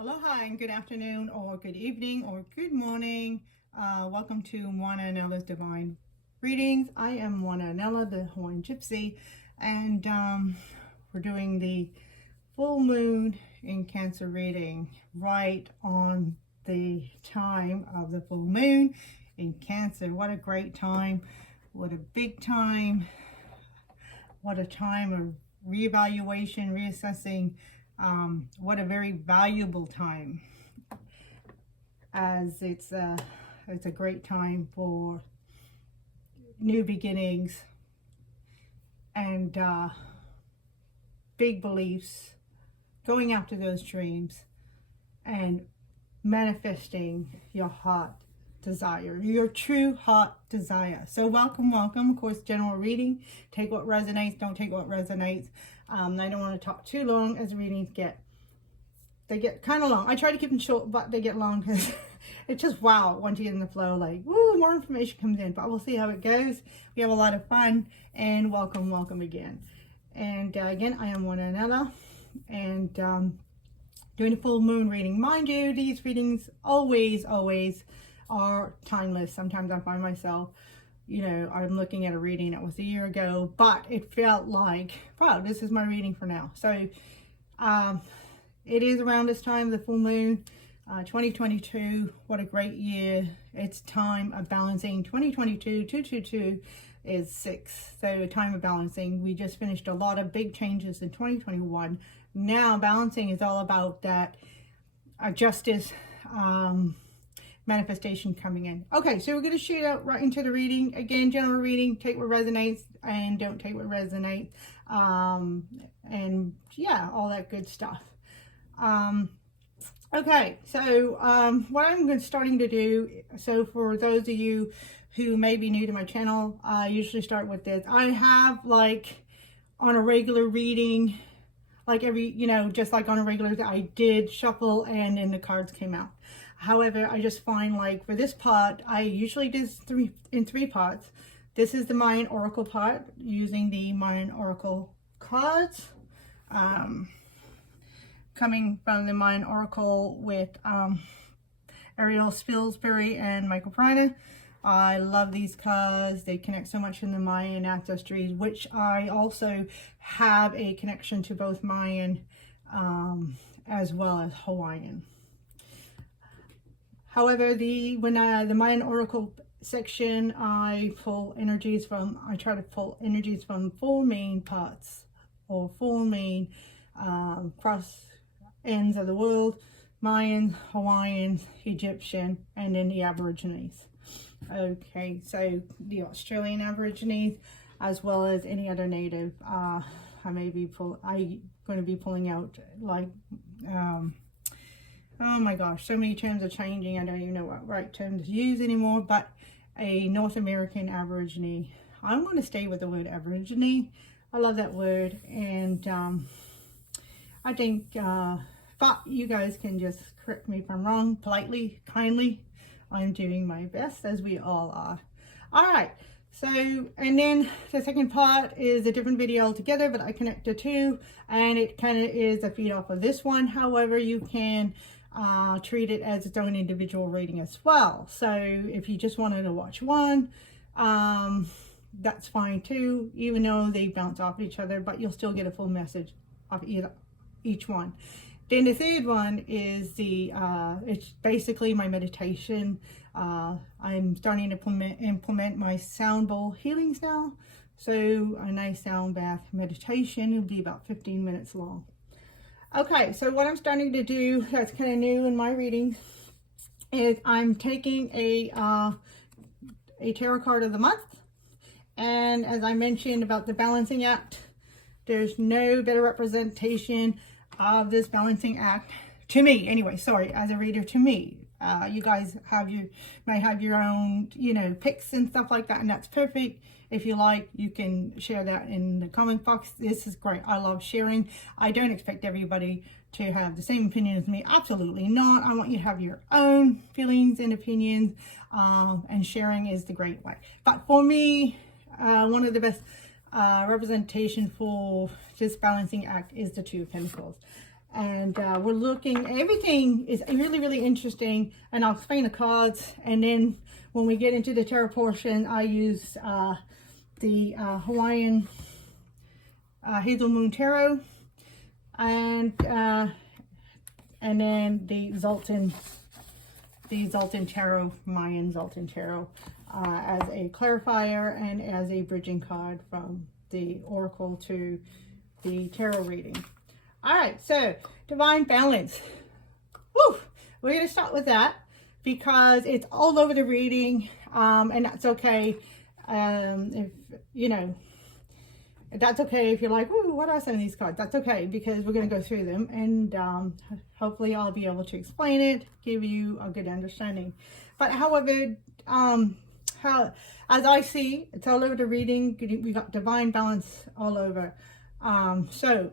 Aloha and good afternoon or good evening or good morning. Welcome to Moana Anela's Divine Readings. I am Moana Anela, the Hawaiian Gypsy, and we're doing the full moon in Cancer reading right on the time of the full moon in Cancer. What a great time. What a big time. What a time of reevaluation, reassessing. What a very valuable time, as it's a great time for new beginnings and big beliefs, going after those dreams and manifesting your heart desire, your true heart desire. So welcome. Of course, general reading. Take what resonates, don't take what resonates. I don't want to talk too long, as readings get kind of long. I try to keep them short, but they get long because it's just wow once you get in the flow, like woo, more information comes in. But we'll see how it goes. We have a lot of fun, and welcome again. And again, I am Moana Anela, and doing a full moon reading. Mind you, these readings always are timeless. Sometimes I find myself, I'm looking at a reading that was a year ago, but it felt like, wow, this is my reading for now. So it is around this time, the full moon, 2022. What a great year. It's time of balancing. 2022, 222 is 6. So a time of balancing. We just finished a lot of big changes in 2021. Now balancing is all about that justice, manifestation coming in. Okay, so we're going to shoot out right into the reading. Again, general reading. Take what resonates and don't take what resonates. And yeah, all that good stuff. Okay, so what I'm starting to do, so for those of you who may be new to my channel, I usually start with this. I have, like, on a regular reading, like every, just like on a regular, I did shuffle and then the cards came out. However, I just find, like, for this part, I usually do three parts. This is the Mayan Oracle part, using the Mayan Oracle cards. Coming from the Mayan Oracle with Ariel Spilsbury and Michael Prina. I love these cards. They connect so much in the Mayan ancestries, which I also have a connection to both Mayan as well as Hawaiian. However, the Mayan Oracle section, I try to pull energies from 4 main parts, or 4 main cross ends of the world: Mayan, Hawaiian, Egyptian, and then the Aborigines. Okay, so the Australian Aborigines, as well as any other native. I'm going to be pulling out, like, oh my gosh, so many terms are changing. I don't even know what right term to use anymore, but a North American Aborigine. I'm going to stay with the word Aborigine. I love that word, and I think, but you guys can just correct me if I'm wrong, politely, kindly. I'm doing my best, as we all are. All right, so, and then the second part is a different video altogether, but I connect the two, and it kind of is a feed off of this one. However, you can treat it as its own individual reading as well. So if you just wanted to watch one, that's fine too, even though they bounce off each other, but you'll still get a full message of each one. Then the third one is it's basically my meditation. I'm starting to implement my sound bowl healings now. So a nice sound bath meditation will be about 15 minutes long. Okay, so what I'm starting to do that's kind of new in my readings is I'm taking a tarot card of the month. And as I mentioned about the balancing act, there's no better representation of this balancing act, to me anyway, sorry, as a reader, to me. You guys might have your own, picks and stuff like that, and that's perfect. If you like, you can share that in the comment box. This is great. I love sharing. I don't expect everybody to have the same opinion as me. Absolutely not. I want you to have your own feelings and opinions, and sharing is the great way. But for me, one of the best representation for this balancing act is the Two of Pentacles. And we're looking, everything is really, really interesting. And I'll explain the cards. And then when we get into the tarot portion, I use the Hawaiian Hazel Moon Tarot. And then the Zoltan Tarot, Mayan Zoltan Tarot, as a clarifier and as a bridging card from the Oracle to the tarot reading. All right, so divine balance. Woo! We're going to start with that because it's all over the reading, and that's okay. If you know, that's okay if you're like, "Ooh, what are some of these cards?" That's okay because we're going to go through them, and hopefully I'll be able to explain it, give you a good understanding. But however, as I see, it's all over the reading. We got divine balance all over. So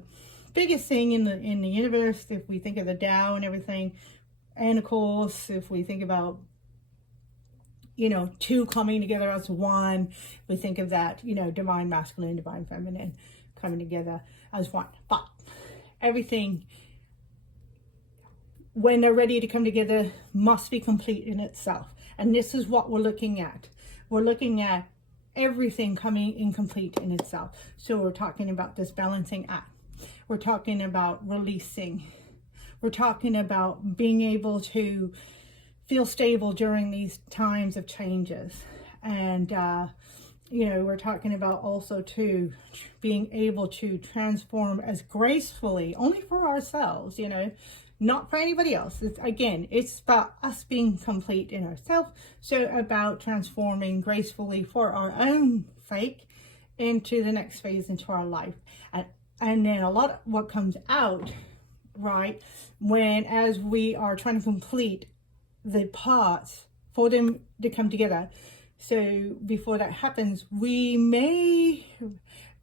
biggest thing in the universe, if we think of the Tao and everything, and of course if we think about, you know, two coming together as one, we think of that, you know, divine masculine, divine feminine coming together as one. But everything, when they're ready to come together, must be complete in itself. And this is what we're looking at. We're looking at everything coming incomplete in itself. So we're talking about this balancing act. We're talking about releasing. We're talking about being able to feel stable during these times of changes. And, you know, we're talking about also too, being able to transform as gracefully, only for ourselves, you know, not for anybody else. It's about us being complete in ourselves. So about transforming gracefully for our own sake into the next phase into our life. And then a lot of what comes out, right, as we are trying to complete the parts for them to come together. So before that happens, we may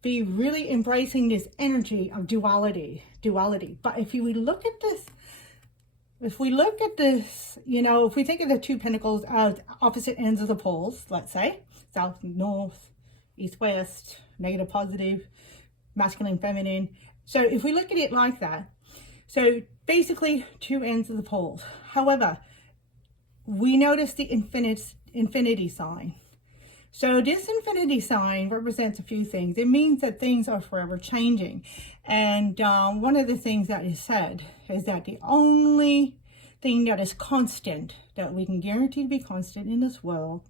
be really embracing this energy of duality. But if we look at this, you know, if we think of the two pentacles as opposite ends of the poles, let's say, south, north, east, west, negative, positive, masculine, feminine. So if we look at it like that, so basically two ends of the poles. However, we notice the infinity sign. So this infinity sign represents a few things. It means that things are forever changing. And one of the things that is said is that the only thing that is constant, that we can guarantee to be constant in this world,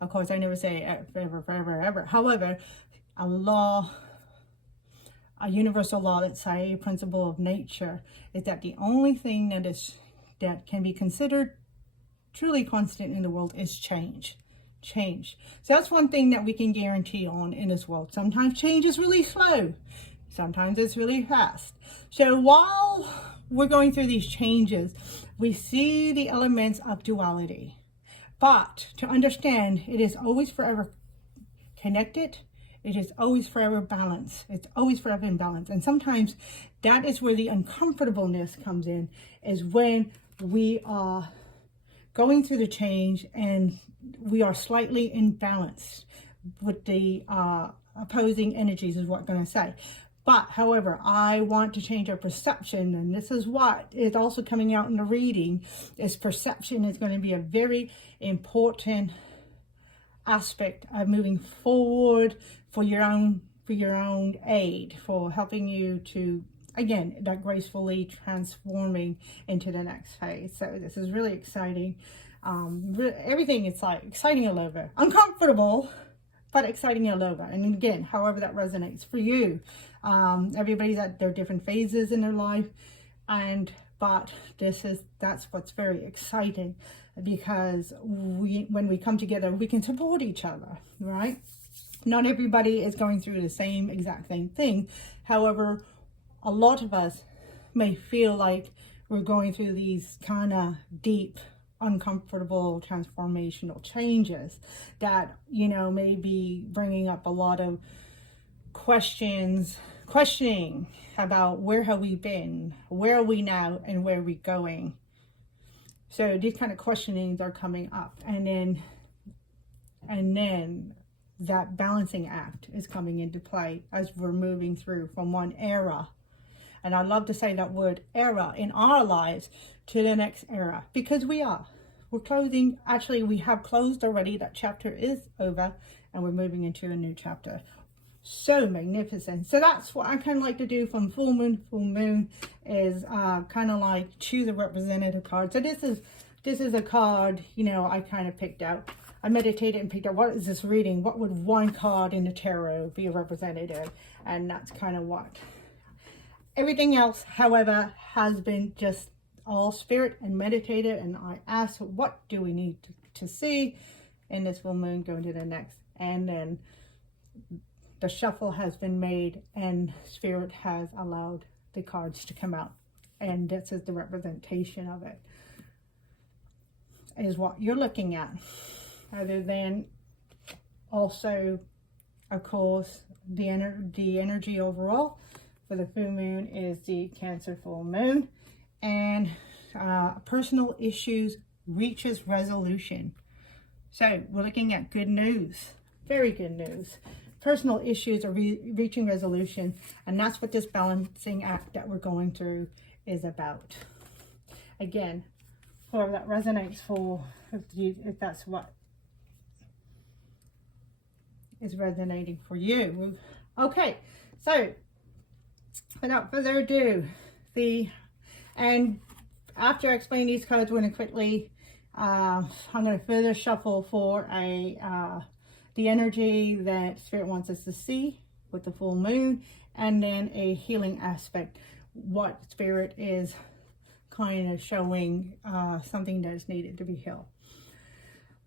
of course I never say forever, forever, ever. However, a universal law, let's say, a principle of nature, is that the only thing that can be considered truly constant in the world is change. So that's one thing that we can guarantee on in this world. Sometimes change is really slow. Sometimes it's really fast. So while we're going through these changes, we see the elements of duality. But to understand, it is always forever connected. It is always forever balanced. It's always forever in balance. And sometimes that is where the uncomfortableness comes in, is when we are going through the change and we are slightly imbalanced with the opposing energies, is what I'm going to say. But however, I want to change our perception, and this is what is also coming out in the reading, is perception is going to be a very important aspect of moving forward for your own aid, for helping you to, again, that gracefully transforming into the next phase. So this is really exciting. Everything is like exciting all over, uncomfortable, but exciting all over. And again, however that resonates for you. Everybody's at their different phases in their life, but that's what's very exciting, because when we come together, we can support each other, right? Not everybody is going through the same exact same thing. However, a lot of us may feel like we're going through these kind of deep, uncomfortable, transformational changes that, you know, may be bringing up a lot of questioning about where have we been, where are we now, and where are we going. So these kind of questionings are coming up, and then that balancing act is coming into play as we're moving through from one era And I love to say that word era in our lives to the next era, because we're closing. Actually, we have closed already. That chapter is over and we're moving into a new chapter. So magnificent. So that's what I kind of like to do from full moon is kind of like choose a representative card. So this is a card, you know, I kind of picked out. I meditated and picked out, what is this reading? What would one card in the tarot be a representative? And that's kind of what. Everything else, however, has been just all spirit and meditated. And I asked, what do we need to see in this full moon going to the next? And then the shuffle has been made and spirit has allowed the cards to come out. And this is the representation of it, is what you're looking at. Other than also, of course, the energy overall for the full moon is the Cancer full moon. And personal issues reaches resolution. So we're looking at good news, very good news. Personal issues are reaching resolution, and that's what this balancing act that we're going through is about. Again, for that resonates for, if that's what is resonating for you. Okay, so without further ado, and after I explain these cards really quickly, I'm going to further shuffle for the energy that spirit wants us to see with the full moon, and then a healing aspect, what spirit is kind of showing something that is needed to be healed.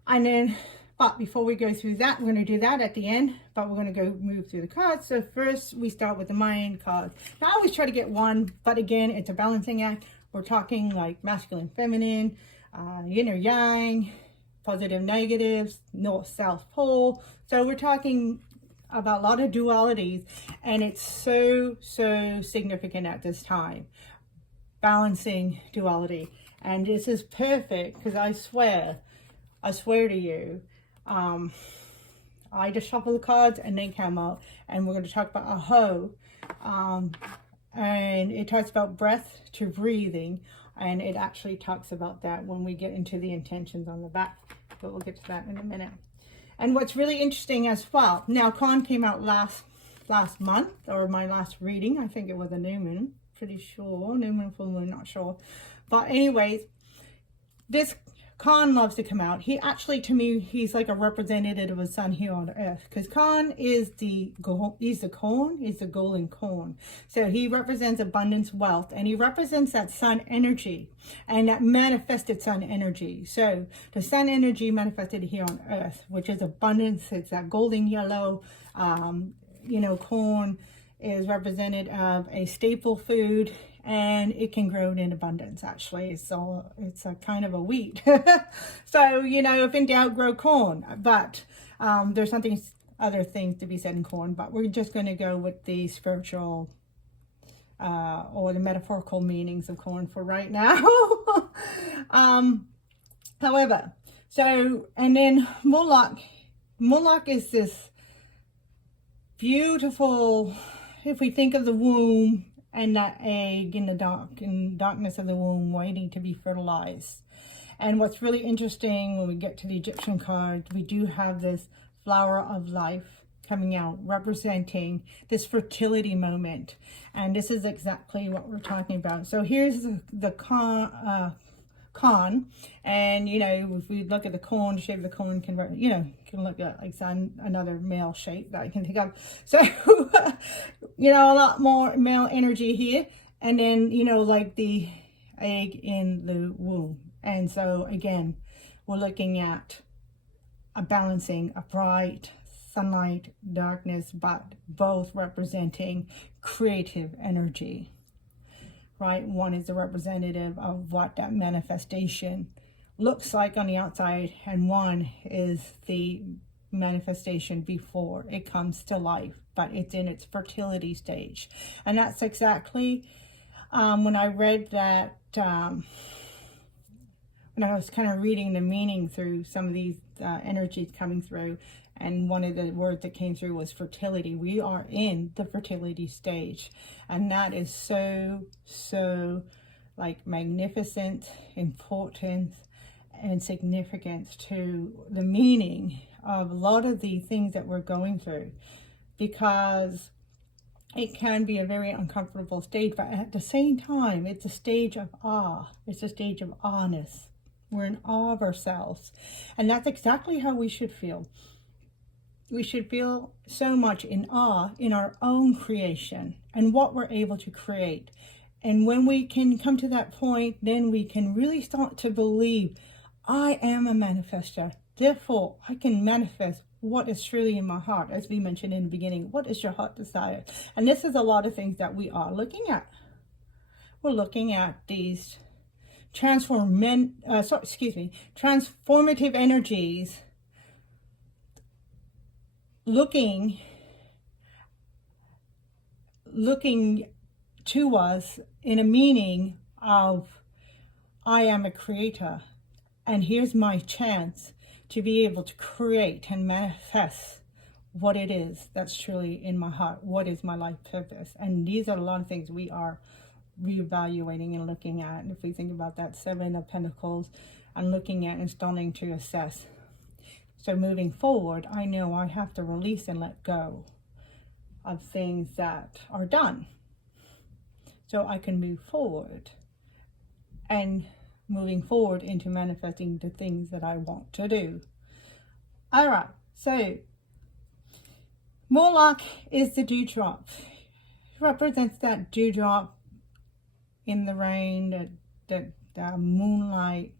And then, but before we go through that, we're going to do that at the end, but we're going to go move through the cards. So first we start with the Mayan cards. Now I always try to get one, but again, it's a balancing act. We're talking like masculine, feminine, yin or yang, positive, negatives, north, south pole. So we're talking about a lot of dualities, and it's so significant at this time. Balancing duality. And this is perfect because I swear to you, I just shuffle the cards and they come out, and we're going to talk about a Ho. And it talks about breath to breathing, and it actually talks about that when we get into the intentions on the back, but we'll get to that in a minute. And what's really interesting as well, now Con came out last month, or my last reading, I think it was a new moon, pretty sure, new moon, full moon, not sure, but anyways, this Khan loves to come out. He actually, to me, he's like a representative of sun here on earth, because Khan is the golden corn. So he represents abundance, wealth, and he represents that sun energy and that manifested sun energy. So the sun energy manifested here on earth, which is abundance. It's that golden yellow, corn is represented of a staple food, and it can grow in abundance, actually. So it's a kind of a wheat. So, if in doubt, grow corn. But there's other things to be said in corn, but we're just going to go with the spiritual or the metaphorical meanings of corn for right now. However, so, and then Moloch is this beautiful, if we think of the womb, and that egg in the darkness of the womb waiting to be fertilized. And what's really interesting when we get to the Egyptian card, we do have this flower of life coming out, representing this fertility moment. And this is exactly what we're talking about. So here's the corn, and if we look at the corn, shape of the corn can look at like another male shape that I can think of. So a lot more male energy here, and then like the egg in the womb. And so again, we're looking at a balancing, a bright sunlight, darkness, but both representing creative energy. Right? One is a representative of what that manifestation looks like on the outside, and one is the manifestation before it comes to life, but it's in its fertility stage. And that's exactly when I read that, when I was kind of reading the meaning through some of these energies coming through, And one of the words that came through was fertility. We are in the fertility stage. And that is so like magnificent, important, and significant to the meaning of a lot of the things that we're going through. Because it can be a very uncomfortable stage, but at the same time, it's a stage of awe. It's a stage of awness. We're in awe of ourselves. And that's exactly how we should feel. We should feel so much in awe in our own creation and what we're able to create. And when we can come to that point, then we can really start to believe, I am a manifester. Therefore, I can manifest what is truly in my heart, as we mentioned in the beginning. What is your heart desire? And this is a lot of things that we are looking at. We're looking at these transformative energies, looking to us in a meaning of, I am a creator, and here's my chance to be able to create and manifest what it is that's truly in my heart. What is my life purpose? And these are a lot of things we are reevaluating and looking at. And if we think about that Seven of Pentacles, and looking at and starting to assess. So moving forward, I know I have to release and let go of things that are done, so I can move forward, and moving forward into manifesting the things that I want to do. All right, so Moloch is the dewdrop. It represents that dewdrop in the rain, the moonlight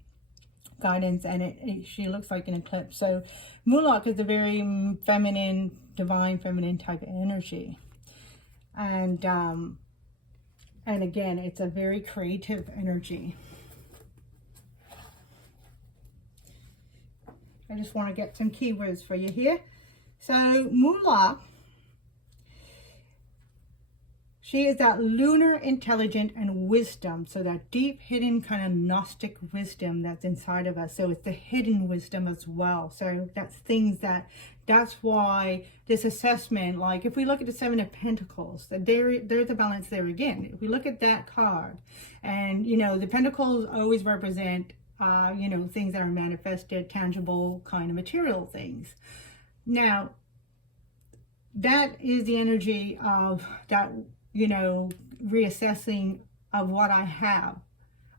guidance, and she looks like an eclipse. So Moloch is a very feminine, divine feminine type of energy. And again, it's a very creative energy. I just want to get some keywords for you here. So Moloch, she is that lunar intelligence and wisdom. So that deep hidden kind of Gnostic wisdom that's inside of us. So it's the hidden wisdom as well. So that's things that's why this assessment, like if we look at the Seven of Pentacles, there's a balance there again. If we look at that card, and the Pentacles always represent things that are manifested, tangible, kind of material things. Now, that is the energy of that, reassessing of what I have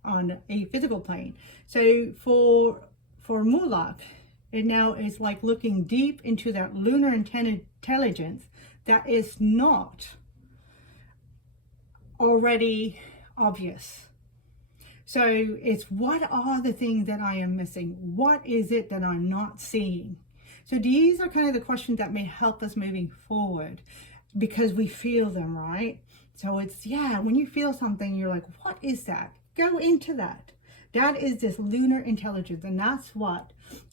on a physical plane. So for Moloch, it now is like looking deep into that lunar intelligence that is not already obvious. So it's, what are the things that I am missing? What is it that I'm not seeing? So these are kind of the questions that may help us moving forward, because we feel them, right? So it's, when you feel something, you're like, what is that? Go into that. That is this lunar intelligence. And that's what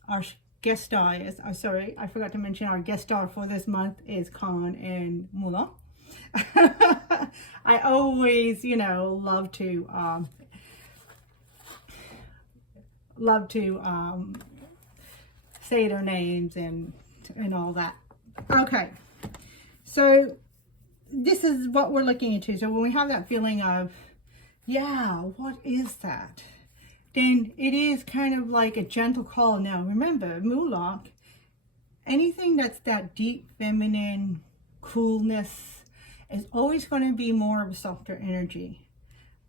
our guest star is. Sorry, I forgot to mention our guest star for this month is Khan and Mula. I always, love to say their names and all that. Okay, so this is what we're looking into. So when we have that feeling of, what is that? Then it is kind of like a gentle call. Now remember, Moloch, anything that's that deep feminine coolness is always going to be more of a softer energy.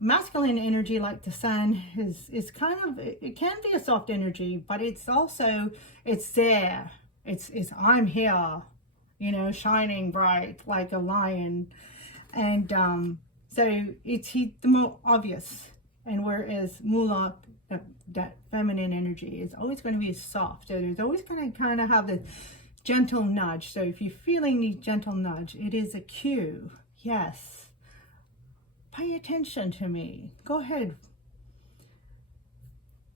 Masculine energy, like the sun, is kind of, it can be a soft energy, but it's also, it's there. It's I'm here, shining bright like a lion. And so it's the more obvious. And whereas Moloch, that feminine energy, is always going to be soft. So there's always going to kind of have this gentle nudge. So if you're feeling the gentle nudge, it is a cue. Yes. Pay attention to me. Go ahead.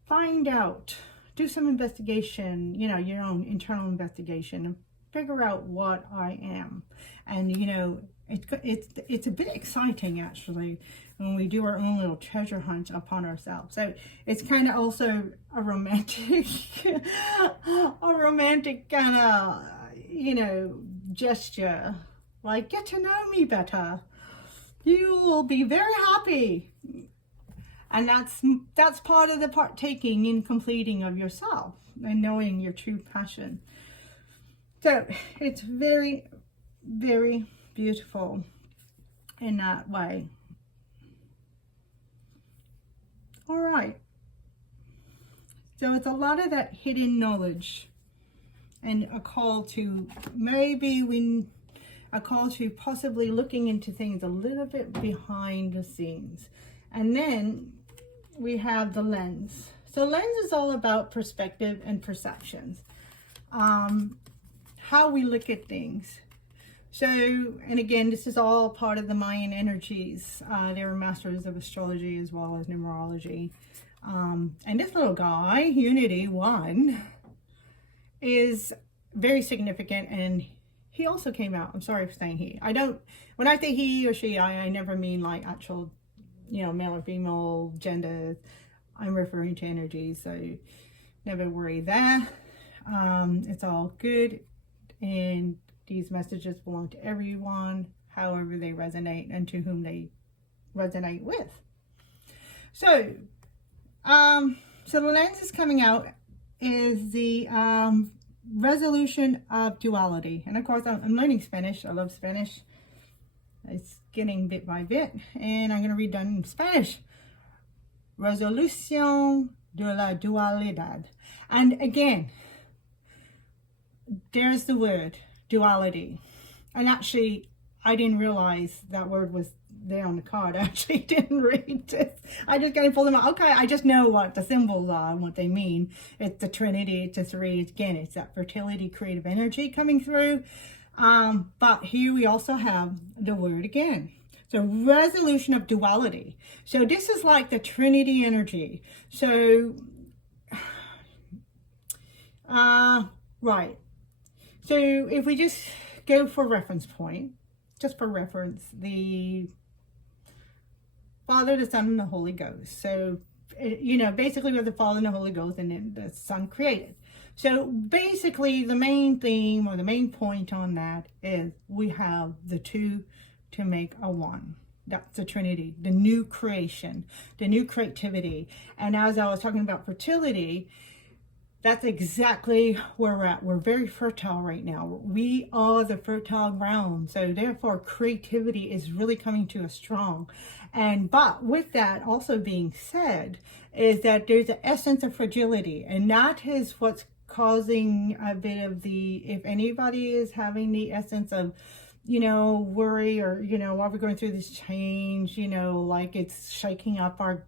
Find out. Do some investigation, your own internal investigation, and figure out what I am. And, it's a bit exciting, actually, when we do our own little treasure hunt upon ourselves. So it's kind of also a romantic kind of, gesture, like, get to know me better. You will be very happy. And that's part of the partaking in completing of yourself and knowing your true passion. So it's very, very beautiful in that way. All right. So it's a lot of that hidden knowledge and a call to possibly looking into things a little bit behind the scenes. And then we have the lens. So lens is all about perspective and perceptions. How we look at things. So, and again, this is all part of the Mayan energies. They were masters of astrology as well as numerology. And this little guy, Unity 1, is very significant, and he also came out. I'm sorry for saying he. When I say he or she, I never mean like actual, male or female gender. I'm referring to energy, so never worry there. It's all good, and these messages belong to everyone, however they resonate and to whom they resonate with. So, so the lens is coming out is the resolution of duality. And of course, I'm learning Spanish. I love Spanish. It's getting bit by bit. And I'm going to read that in Spanish. Resolución de la dualidad. And again, there's the word duality. And actually, I didn't realize that word was there on the card. I actually didn't read it. I just kind of pulled them out. Okay, I just know what the symbols are and what they mean. It's the Trinity, it's the three. Again, it's that fertility, creative energy coming through. But here we also have the word again. So resolution of duality. So this is like the Trinity energy. So, right. So if we just go for reference point, just for reference, the Father, the Son, and the Holy Ghost. So, basically we have the Father and the Holy Ghost, and then the Son created. So basically the main theme or the main point on that is we have the two to make a one. That's the Trinity, the new creation, the new creativity. And as I was talking about fertility, that's exactly where we're at. We're very fertile right now. We are the fertile ground. So therefore, creativity is really coming to us strong. But with that also being said, is that there's an essence of fragility. And that is what's causing a bit of if anybody is having the essence of, worry or, while we're going through this change, like it's shaking up our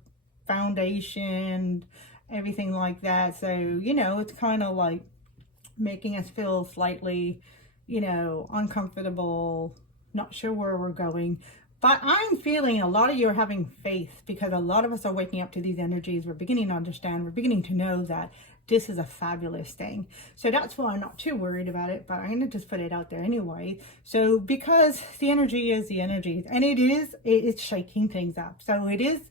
foundation, everything like that. So, it's kind of like making us feel slightly, uncomfortable, not sure where we're going. But I'm feeling a lot of you are having faith, because a lot of us are waking up to these energies. We're beginning to understand. We're beginning to know that this is a fabulous thing. So that's why I'm not too worried about it, but I'm going to just put it out there anyway. So because the energy is the energy, and it's shaking things up. So it is,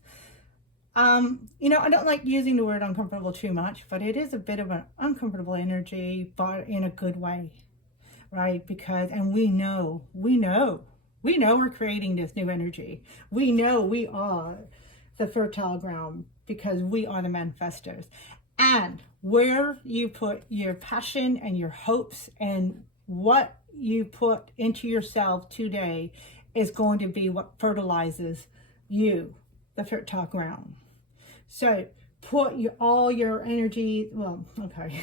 I don't like using the word uncomfortable too much, but it is a bit of an uncomfortable energy, but in a good way, right? Because, and we know we're creating this new energy. We know we are the fertile ground because we are the manifestors. And where you put your passion and your hopes and what you put into yourself today is going to be what fertilizes you, the fertile ground. So put all your energy, well, okay.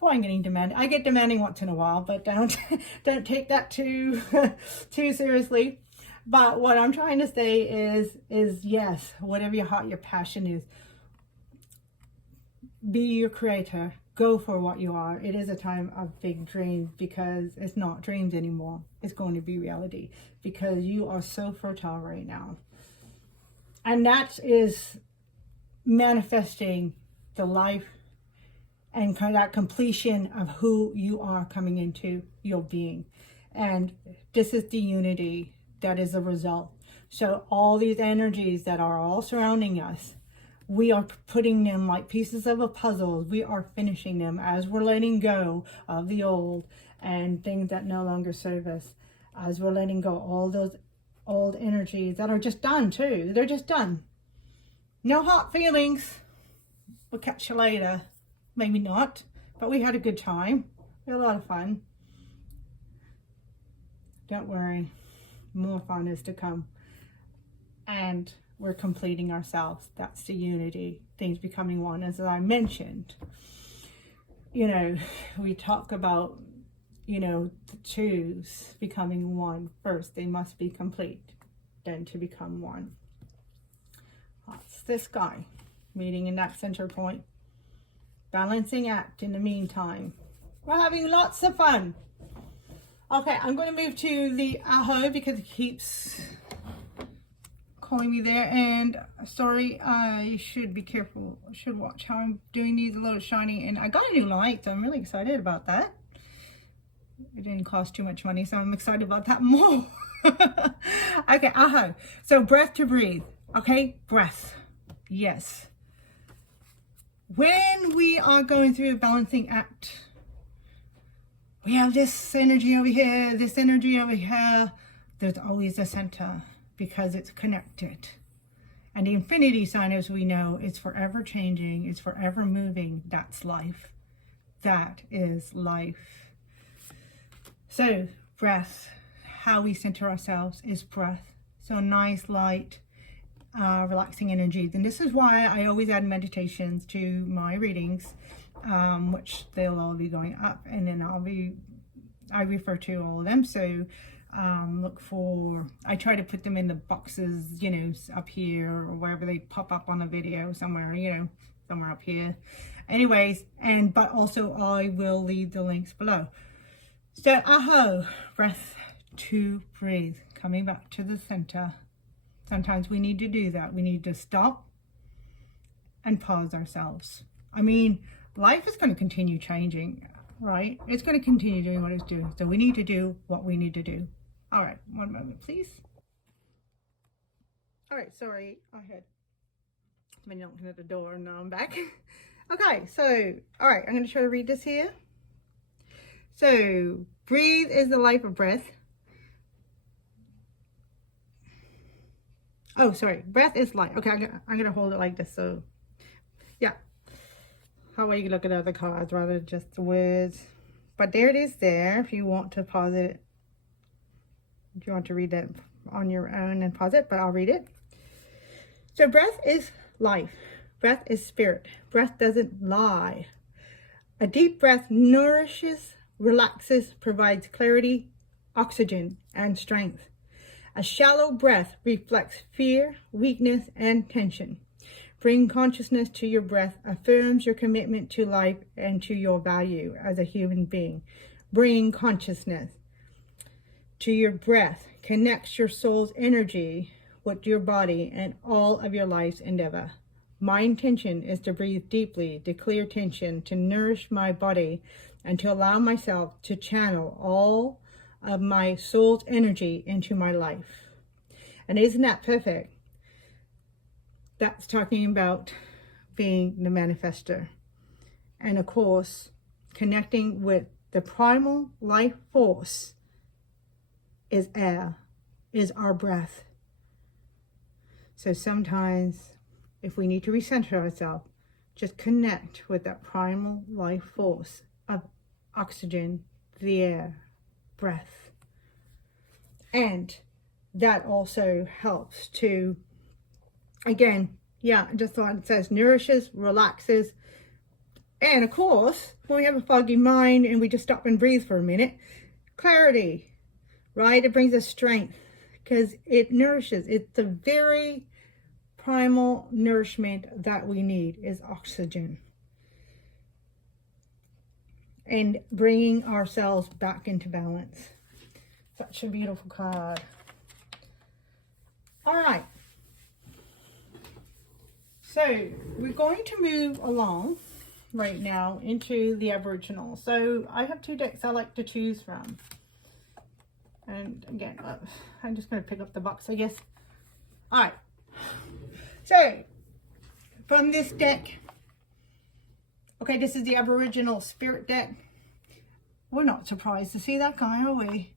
Boy, I'm getting demanding. I get demanding once in a while, but don't take that too seriously. But what I'm trying to say is yes, whatever your heart, your passion is, be your creator. Go for what you are. It is a time of big dreams, because it's not dreams anymore. It's going to be reality, because you are so fertile right now. And that is manifesting the life and kind of that completion of who you are coming into your being. And this is the unity that is a result. So all these energies that are all surrounding us, we are putting them like pieces of a puzzle. We are finishing them as we're letting go of the old and things that no longer serve us, as we're letting go all those old energies that are just done too. They're just done. No hot feelings. We'll catch you later. Maybe not, but we had a good time. We had a lot of fun. Don't worry, more fun is to come. And we're completing ourselves. That's the unity, things becoming one. As I mentioned, you know, we talk about, you know, the twos becoming one. First, they must be complete, then to become one. That's this guy, meeting in that center point. Balancing act in the meantime. We're having lots of fun. Okay, I'm going to move to the Aho because it keeps calling me there. And sorry, I should be careful. I should watch how I'm doing these a little shiny. And I got a new light, so I'm really excited about that. It didn't cost too much money, so I'm excited about that more. Okay, Aho. So breath to breathe. Okay, breath. Yes. When we are going through a balancing act, we have this energy over here, this energy over here. There's always a center because it's connected. And the infinity sign, as we know, is forever changing, it's forever moving. That's life. That is life. So breath, how we center ourselves is breath. So nice, light, relaxing energies. And this is why I always add meditations to my readings, which they'll all be going up, and then I refer to all of them. So look for, I try to put them in the boxes, you know, up here or wherever they pop up on a video somewhere, you know, somewhere up here. Anyways, but also I will leave the links below. So Aho, breath to breathe, coming back to the center. Sometimes we need to do that. We need to stop and pause ourselves. I mean, life is going to continue changing, right? It's going to continue doing what it's doing. So we need to do what we need to do. All right, one moment, please. All right, sorry, I had somebody knocking at the door and now I'm back. Okay, so, all right, I'm going to try to read this here. So, breathe is the life of breath. Oh, sorry, breath is life. Okay, I'm going to hold it like this, so, yeah. How about you look at other cards rather than just the words. But there it is there, if you want to pause it. If you want to read that on your own and pause it, but I'll read it. So breath is life. Breath is spirit. Breath doesn't lie. A deep breath nourishes, relaxes, provides clarity, oxygen, and strength. A shallow breath reflects fear, weakness, and tension. Bring consciousness to your breath, affirms your commitment to life and to your value as a human being. Bring consciousness to your breath, connects your soul's energy with your body and all of your life's endeavor. My intention is to breathe deeply, to clear tension, to nourish my body, and to allow myself to channel all of my soul's energy into my life. And isn't that perfect? That's talking about being the manifester. And of course, connecting with the primal life force is air, is our breath. So sometimes if we need to recenter ourselves, just connect with that primal life force of oxygen, the air, breath. And that also helps to, again, yeah, just like it says, nourishes, relaxes. And of course, when we have a foggy mind and we just stop and breathe for a minute, clarity, right? It brings us strength because it nourishes. It's the very primal nourishment that we need is oxygen. And bringing ourselves back into balance. Such a beautiful card. All right. So we're going to move along right now into the Aboriginal. So I have two decks I like to choose from. And again, I'm just going to pick up the box, I guess. All right. So from this deck, okay, this is the Aboriginal Spirit deck. We're not surprised to see that guy, are we?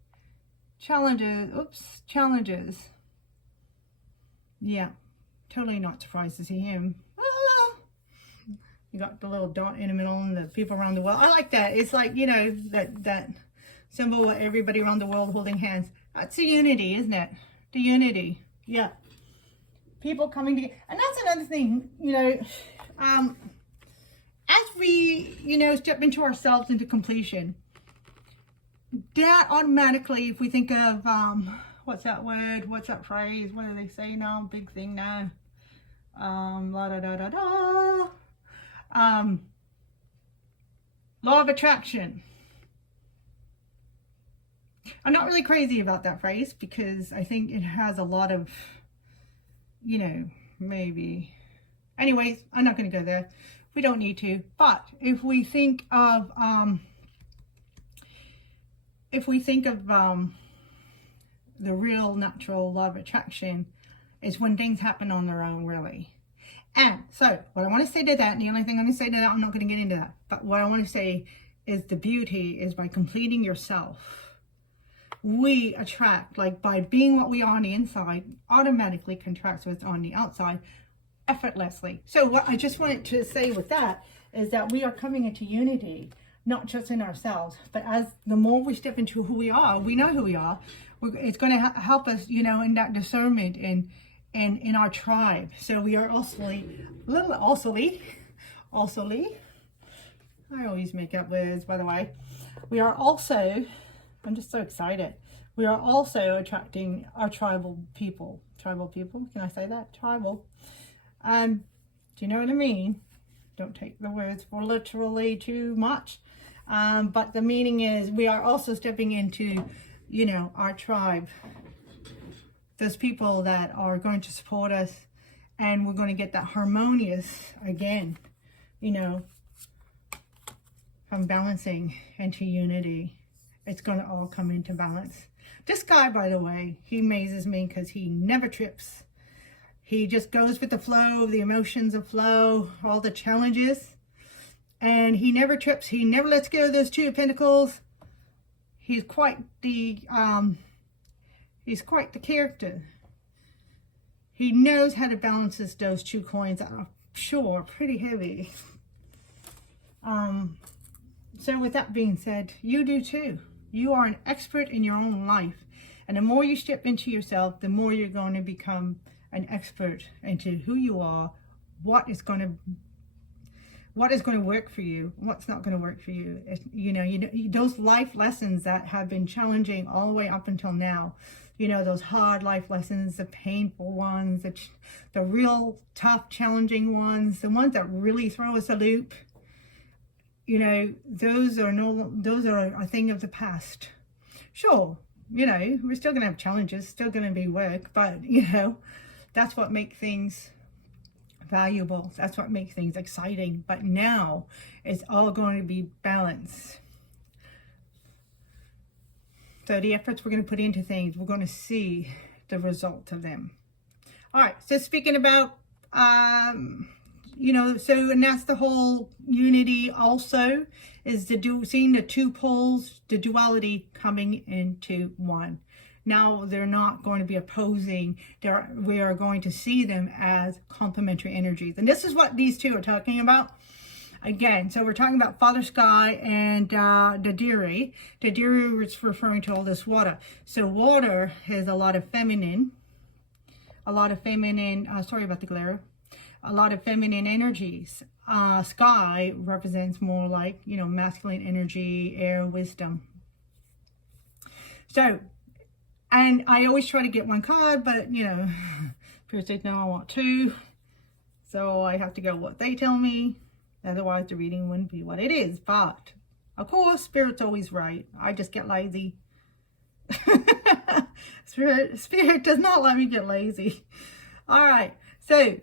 Challenges. Oops. Challenges. Yeah. Totally not surprised to see him. Ah! You got the little dot in the middle and the people around the world. I like that. It's like, you know, that symbol of everybody around the world holding hands. That's the unity, isn't it? The unity. Yeah. People coming together. And that's another thing, you know, as we, you know, step into ourselves into completion, that automatically, if we think of, what's that word? What's that phrase? What do they say now? Big thing now. La da da da da. Law of attraction. I'm not really crazy about that phrase because I think it has a lot of, you know, maybe. Anyways, I'm not going to go there. We don't need to. But if we think of, the real natural law of attraction is when things happen on their own, really. And so what I want to say to that, and the only thing I'm going to say to that, I'm not going to get into that, but what I want to say is the beauty is by completing yourself, we attract, like by being what we are on the inside, automatically contracts what's on the outside effortlessly. So what I just wanted to say with that is that we are coming into unity, not just in ourselves, but as the more we step into who we are, we know who we are. It's going to help us, you know, in that discernment and in our tribe. So we are also I always make up words, by the way. We are also, I'm just so excited. We are also attracting our tribal people. Tribal people, can I say that? Tribal. Do you know what I mean? Don't take the words for literally too much. But the meaning is we are also stepping into, you know, our tribe. Those people that are going to support us, and we're going to get that harmonious again, you know, from balancing into unity. It's going to all come into balance. This guy, by the way, he amazes me because he never trips. He just goes with the flow, the emotions of flow, all the challenges. And he never trips. He never lets go of those Two of Pentacles. He's quite the character. He knows how to balance those two coins that are sure pretty heavy. So with that being said, you do too. You are an expert in your own life. And the more you step into yourself, the more you're going to become an expert into who you are, what is going to work for you, what's not going to work for you. You know, those life lessons that have been challenging all the way up until now, you know, those hard life lessons, the painful ones, the real tough, challenging ones, the ones that really throw us a loop, you know, those are a thing of the past. Sure, you know, we're still going to have challenges, still going to be work, but, you know, that's what makes things valuable. That's what makes things exciting. But now it's all going to be balanced. So the efforts we're going to put into things, we're going to see the result of them. All right. So speaking about, you know, so, and that's the whole unity also is seeing the two poles, the duality coming into one. Now they're not going to be opposing. We are going to see them as complementary energies. And this is what these two are talking about. Again, so we're talking about Father Sky and the Diri. The Diri is referring to all this water. So water has a lot of feminine, sorry about the glare, a lot of feminine energies. Sky represents more like, you know, masculine energy, air, wisdom. So, and I always try to get one card, but, you know, people say, no, I want two. So I have to go what they tell me. Otherwise, the reading wouldn't be what it is. But, of course, Spirit's always right. I just get lazy. Spirit does not let me get lazy. All right. So,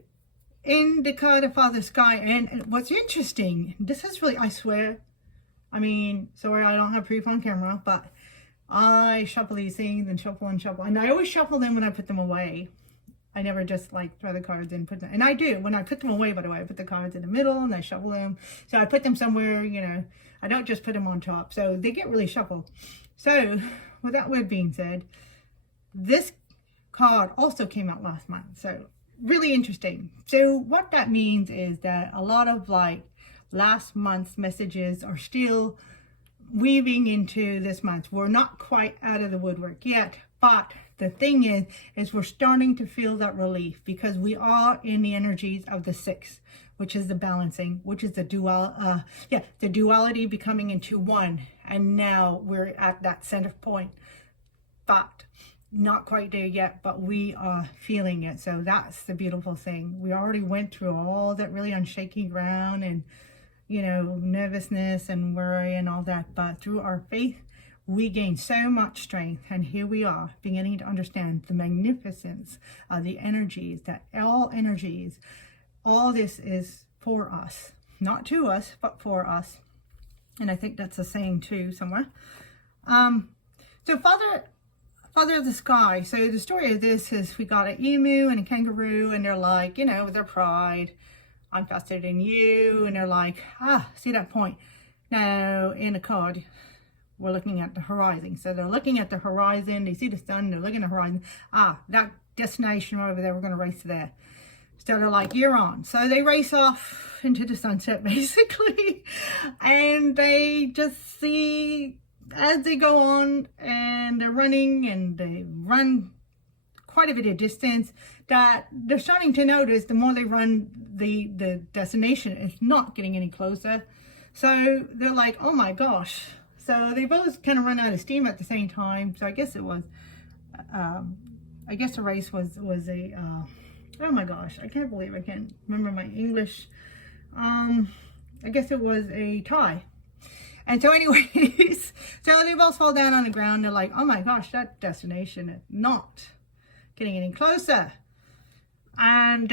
in the card of Father Sky, and what's interesting, this is really, I swear, I mean, sorry I don't have proof on camera, but I shuffle these things and shuffle, and I always shuffle them when I put them away. I never just like throw the cards in, put them, and I do, when I put them away, by the way, I put the cards in the middle and I shuffle them. So I put them somewhere, you know, I don't just put them on top. So they get really shuffled. So with that word being said, this card also came out last month. So really interesting. So what that means is that a lot of like last month's messages are still weaving into this month. We're not quite out of the woodwork yet, but the thing is we're starting to feel that relief because we are in the energies of the 6, which is the balancing, which is the the duality becoming into one. And now we're at that center point, but not quite there yet, but we are feeling it. So that's the beautiful thing. We already went through all that really on shaky ground and, you know, nervousness and worry and all that, but through our faith, we gained so much strength, and here we are beginning to understand the magnificence of the energies, that all energies, all this is for us, not to us, but for us. And I think that's a saying too somewhere. So Father of the Sky. So the story of this is we got an emu and a kangaroo, and they're like, you know, with their pride, I'm faster than you, and they're like, see that point? Now in the card, we're looking at the horizon. So they're looking at the horizon, they see the sun, they're looking at the horizon. That destination over there, we're going to race to there. So they're like, you're on. So they race off into the sunset, basically. And they just see, as they go on, and they're running, and they run quite a bit of distance, that they're starting to notice the more they run, the destination is not getting any closer. So they're like, oh my gosh. So they both kind of run out of steam at the same time. So I guess it was, I guess the race was a, oh my gosh, I can't believe I can't remember my English. I guess it was a tie. And so anyways, so they both fall down on the ground. They're like, oh my gosh, that destination is not getting any closer. And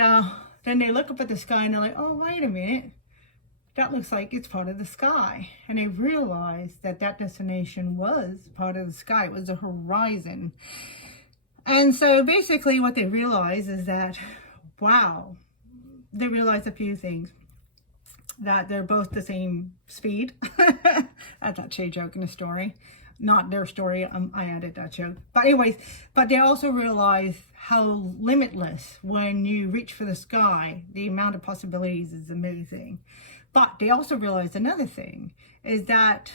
then they look up at the sky and they're like, oh, wait a minute. That looks like it's part of the sky. And they realized that that destination was part of the sky. It was the horizon. And so basically what they realized is that, wow, they realized a few things. That they're both the same speed. That's actually a joke in the story. Not their story, I added that joke. But anyways, but they also realized how limitless, when you reach for the sky, the amount of possibilities is amazing. But they also realized another thing, is that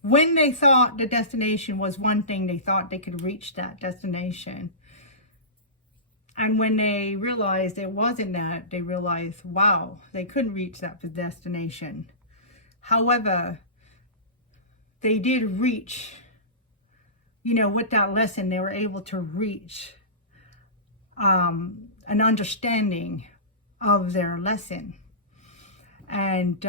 when they thought the destination was one thing, they thought they could reach that destination. And when they realized it wasn't that, they realized, wow, they couldn't reach that destination. However, they did reach, you know, with that lesson, they were able to reach an understanding of their lesson. And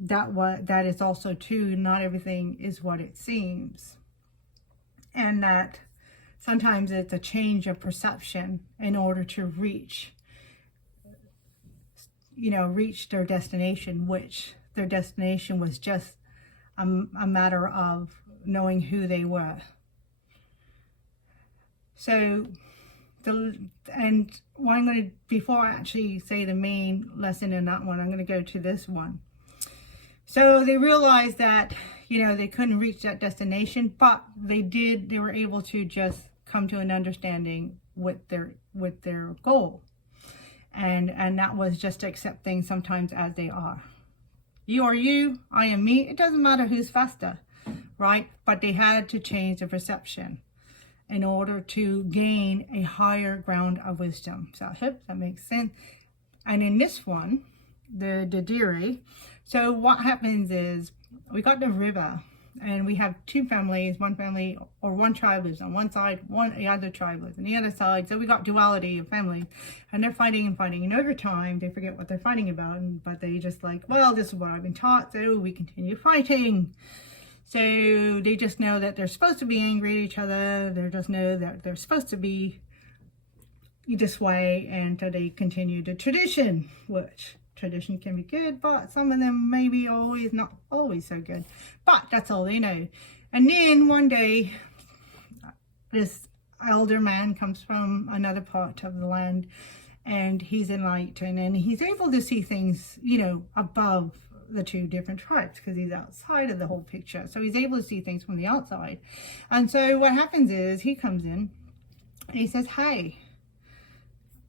that is also too, not everything is what it seems. And that sometimes it's a change of perception in order to reach, you know, reach their destination, which their destination was just a matter of knowing who they were. So, and what I'm going to, before I actually say the main lesson in that one, I'm going to go to this one. So they realized that, you know, they couldn't reach that destination, but they were able to just come to an understanding with their goal. And that was just to accept things sometimes as they are. You are you, I am me. It doesn't matter who's faster, right? But they had to change the perception in order to gain a higher ground of wisdom. So I hope that makes sense. And in this one, the Didiri, so what happens is we got the river, and we have two families. One family or one tribe lives on one side, the other tribe lives on the other side. So we got duality of families, and they're fighting and fighting. And over time, they forget what they're fighting about, but they just like, well, this is what I've been taught, so we continue fighting. So they just know that they're supposed to be angry at each other. They just know that they're supposed to be this way, and so they continue the tradition, which tradition can be good, but some of them maybe not always so good. But that's all they know. And then one day, this elder man comes from another part of the land, and he's enlightened, and he's able to see things, you know, above the two different tribes, because he's outside of the whole picture. So he's able to see things from the outside. And so what happens is he comes in and he says, hey,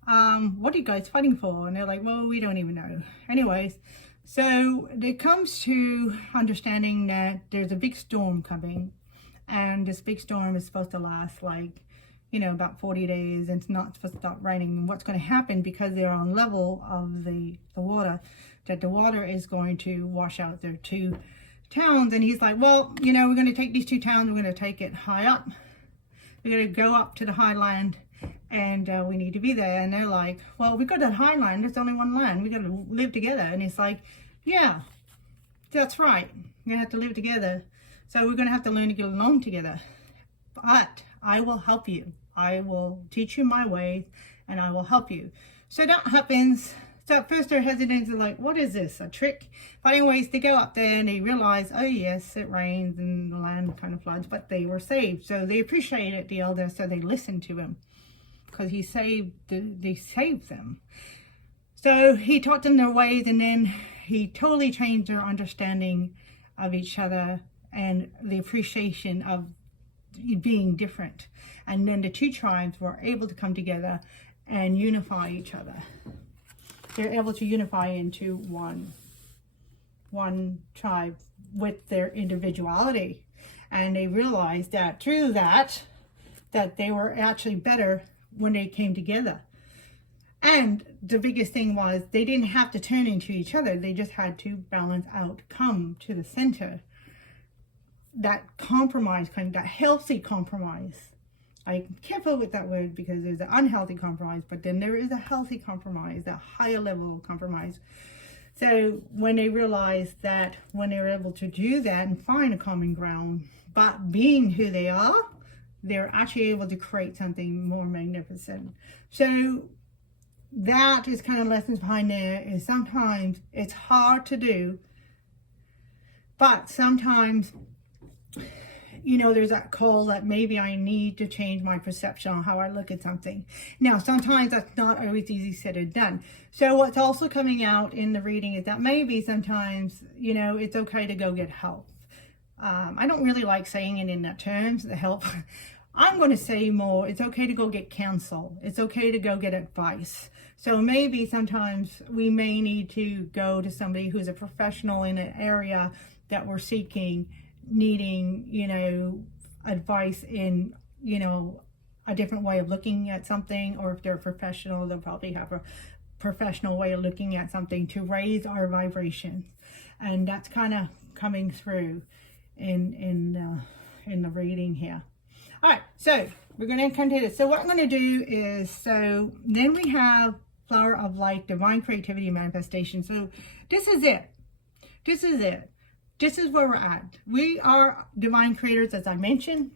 what are you guys fighting for? And they're like, well, we don't even know. Anyways, so it comes to understanding that there's a big storm coming, and this big storm is supposed to last like, you know, about 40 days, and it's not supposed to stop raining. And what's going to happen, because they're on level of the water, that the water is going to wash out their two towns. And he's like, well, you know, we're going to take these two towns, we're going to take it high up. We're going to go up to the high land, and we need to be there. And they're like, well, we got the high land, there's only one land, we got to live together. And he's like, yeah, that's right, we're going to have to live together. So we're going to have to learn to get along together. But I will help you. I will teach you my ways, and I will help you. So that happens. So at first they're hesitant, they're like, what is this, a trick? But anyways, they go up there and they realize, oh yes, it rains and the land kind of floods, but they were saved. So they appreciated the elder, so they listened to him, because they saved them. So he taught them their ways, and then he totally changed their understanding of each other and the appreciation of being different. And then the two tribes were able to come together and unify each other. They're able to unify into one tribe with their individuality. And they realized that through that they were actually better when they came together. And the biggest thing was they didn't have to turn into each other. They just had to balance out, come to the center. That compromise, kind of that healthy compromise. I'm careful with that word, because there's an unhealthy compromise, but then there is a healthy compromise, that higher level compromise. So when they realized that, when they were able to do that and find a common ground, but being who they are, they're actually able to create something more magnificent. So that is kind of lessons behind there, is sometimes it's hard to do, but sometimes, you know, there's that call that maybe I need to change my perception on how I look at something. Now, sometimes that's not always easy said or done. So what's also coming out in the reading is that maybe sometimes, you know, it's okay to go get help. I don't really like saying it in that terms, the help. I'm going to say more, it's okay to go get counsel. It's okay to go get advice. So maybe sometimes we may need to go to somebody who's a professional in an area that we're seeking, needing, you know, advice in, you know, a different way of looking at something. Or if they're a professional, they'll probably have a professional way of looking at something to raise our vibrations. And that's kind of coming through in the reading here. All right, so we're going to continue. So what I'm going to do is, so then we have Flower of Light, Divine Creativity Manifestation. So this is it. This is it. This is where we're at. We are divine creators, as I mentioned.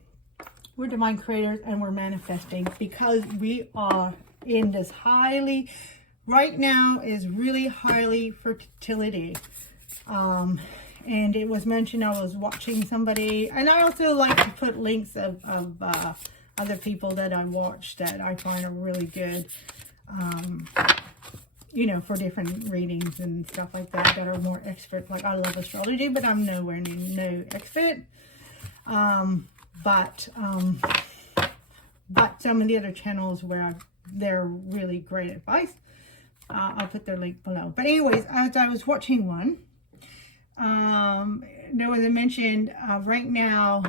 We're divine creators, and we're manifesting because we are in this highly, right now is really highly fertility. And it was mentioned, I was watching somebody, and I also like to put links of other people that I watch that I find are really good, you know, for different readings and stuff like that, that are more expert. Like, I love astrology, but I'm nowhere near no expert. But some of the other channels where they're really great advice, I'll put their link below. But anyways, as I was watching one, there was a mention right now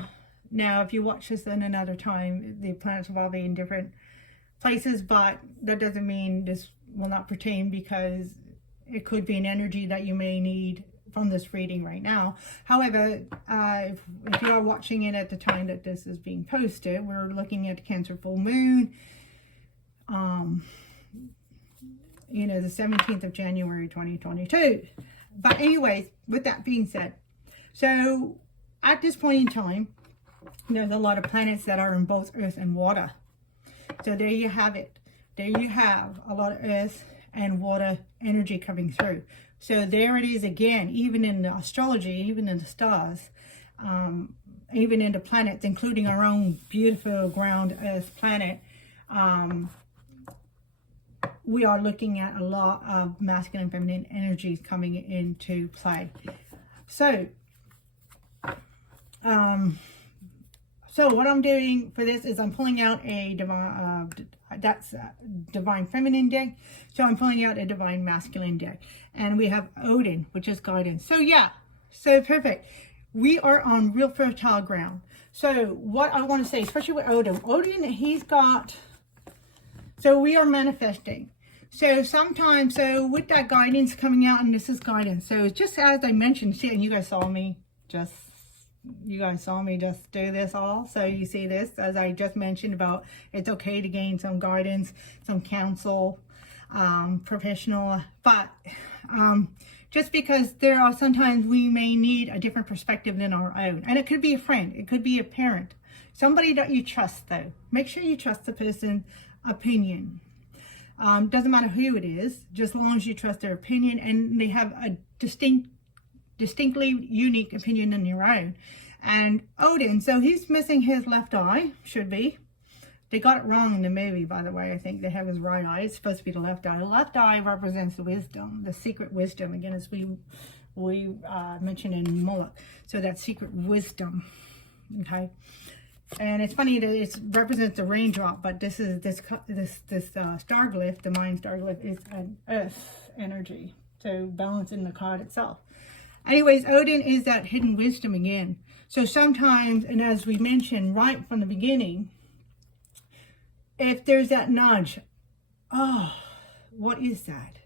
if you watch this in another time, the planets will all be in different places, but that doesn't mean this will not pertain, because it could be an energy that you may need from this reading right now. However, if you are watching it at the time that this is being posted, we're looking at Cancer full moon, you know, the 17th of January 2022. But anyways, with that being said, so at this point in time, there's a lot of planets that are in both earth and water. So there you have it. There you have a lot of earth and water energy coming through. So there it is again, even in the astrology, even in the stars, even into planets, including our own beautiful ground Earth planet, we are looking at a lot of masculine and feminine energies coming into play. So, what I'm doing for this is I'm pulling out a divine, divine feminine deck. So I'm pulling out a divine masculine deck. And we have Odin, which is guidance. So yeah, so perfect. We are on real fertile ground. So what I want to say, especially with Odin, he's got, so we are manifesting. So sometimes, so with that guidance coming out, and this is guidance. So just as I mentioned, see, and you guys saw me just do this all. So you see this, as I just mentioned about it's okay to gain some guidance, some counsel, professional, but just because there are sometimes we may need a different perspective than our own. And it could be a friend, it could be a parent, somebody that you trust though. Make sure you trust the person's opinion. Doesn't matter who it is, just as long as you trust their opinion and they have a distinctly unique opinion than your own. And Odin, so he's missing his left eye, should be. They got it wrong in the movie, by the way. I think they have his right eye. It's supposed to be the left eye. The left eye represents the wisdom, the secret wisdom. Again, as we mentioned in Moloch. So that secret wisdom, okay? And it's funny that it represents the raindrop, but this is this star glyph, the Mayan star glyph, is an earth energy. So balancing the card itself. Anyways, Odin is that hidden wisdom again. So sometimes, and as we mentioned right from the beginning, if there's that nudge, oh, what is that?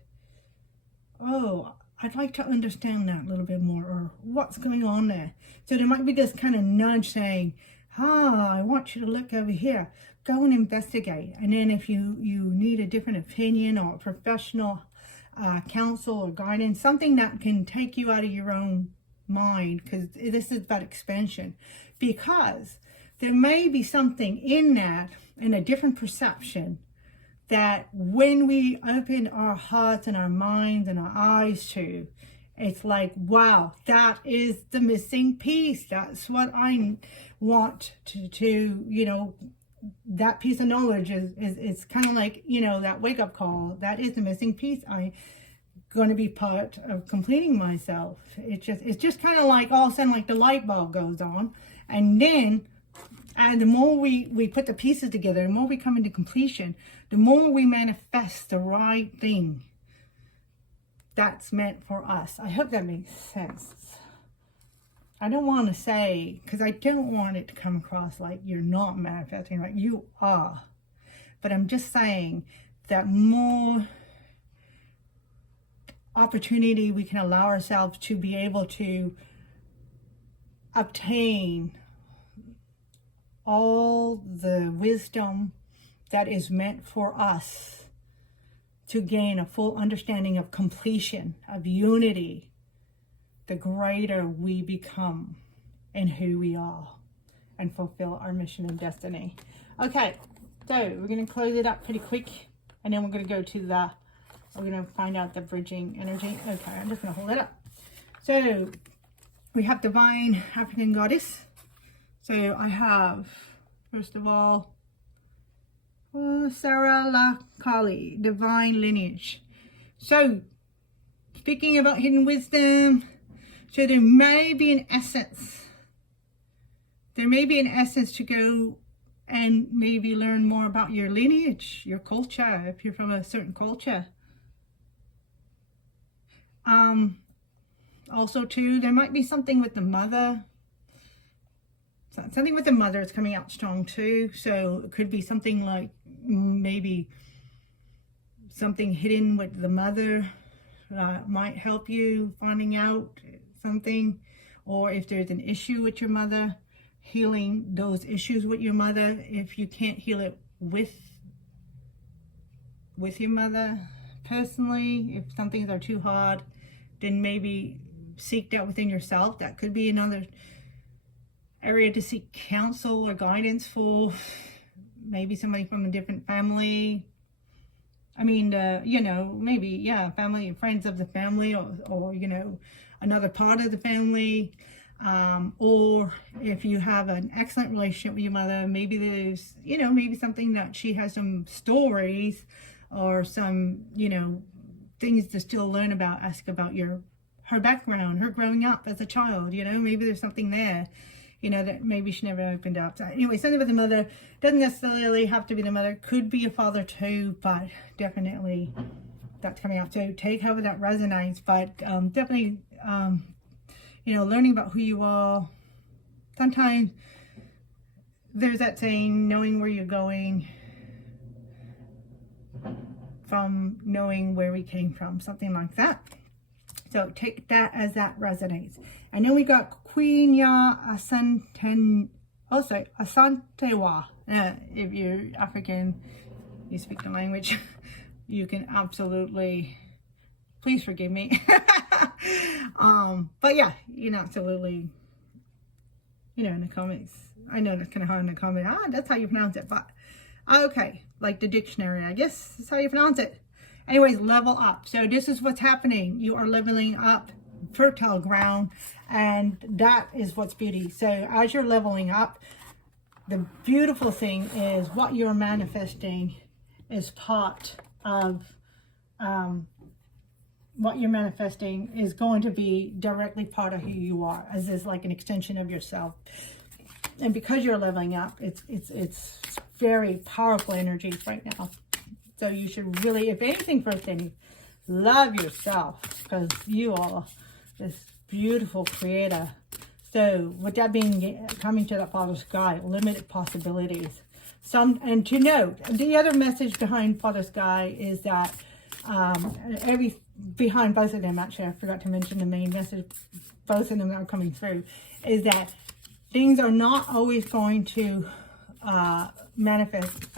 Oh, I'd like to understand that a little bit more, or what's going on there. So there might be this kind of nudge saying, I want you to look over here, go and investigate. And then if you need a different opinion or professional counsel or guidance, something that can take you out of your own mind, because this is about expansion, because there may be something in that, in a different perception, that when we open our hearts and our minds and our eyes to, it's like, wow, that is the missing piece. That's what I want to you know, that piece of knowledge is kind of like, you know, that wake-up call. That is the missing piece. I'm going to be part of completing myself. It's just kind of like all of a sudden, like the light bulb goes on, and then, and the more we put the pieces together, the more we come into completion, the more we manifest the right thing that's meant for us. I hope that makes sense. I don't want to say, because I don't want it to come across like you're not manifesting, right? You are. But I'm just saying that more opportunity we can allow ourselves to be able to obtain all the wisdom that is meant for us to gain a full understanding of completion, of unity, the greater we become in who we are and fulfill our mission and destiny. Okay, so we're going to close it up pretty quick, and then we're going to go to we're going to find out the bridging energy. Okay, I'm just going to hold it up. So we have Divine African Goddess. So I have, first of all, Sarah La Kali, Divine Lineage. So speaking about hidden wisdom, so there may be an essence. There may be an essence to go and maybe learn more about your lineage, your culture, if you're from a certain culture. Also too, there might be something with the mother. Something with the mother is coming out strong too. So it could be something like maybe something hidden with the mother might help you finding out something. Or if there's an issue with your mother, healing those issues with your mother. If you can't heal it with your mother personally, if some things are too hard, then maybe seek that within yourself. That could be another area to seek counsel or guidance for. Maybe somebody from a different family. I mean, you know, maybe, yeah, family and friends of the family, or you know, another part of the family. Or if you have an excellent relationship with your mother, maybe there's, you know, maybe something that she has some stories or some, you know, things to still learn about, ask about her background, her growing up as a child, you know, maybe there's something there, you know, that maybe she never opened up. So anyway, something with the mother doesn't necessarily have to be the mother, could be a father too, but definitely that's coming out. So take however that resonates, but definitely, you know, learning about who you are. Sometimes there's that saying, knowing where you're going from knowing where we came from, something like that. So take that as that resonates. And then we got Queen Ya Asantewa. If you're African, you speak the language, you can absolutely, please forgive me. But yeah, you can absolutely, you know, in the comments. I know that's kind of hard in the comment. That's how you pronounce it. But okay, like the dictionary, I guess that's how you pronounce it. Anyways, level up. So this is what's happening. You are leveling up fertile ground, and that is what's beauty. So as you're leveling up, the beautiful thing is what you're manifesting is part of what you're manifesting is going to be directly part of who you are, as is like an extension of yourself. And because you're leveling up, it's very powerful energies right now. So you should really, if anything, first thing, love yourself, because you are this beautiful creator. So with that being, coming to that Father Sky, limited possibilities. And to note, the other message behind Father Sky is that behind both of them, actually, I forgot to mention the main message, both of them are coming through, is that things are not always going to manifest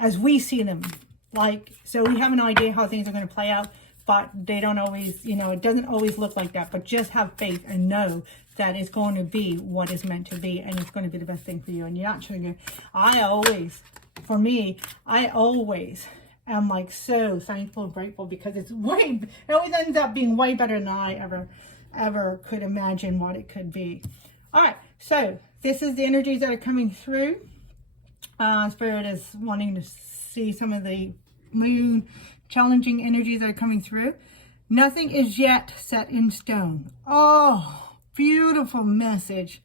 as we see them. Like, so we have an idea how things are going to play out, but they don't always, you know, it doesn't always look like that. But just have faith and know that it's going to be what is meant to be, and it's going to be the best thing for you. And you're actually going to, I always am like so thankful and grateful, because it always ends up being way better than I ever could imagine what it could be. All right, so this is the energies that are coming through. Spirit is wanting to see some of the moon challenging energies that are coming through. Nothing is yet set in stone. Oh, beautiful message.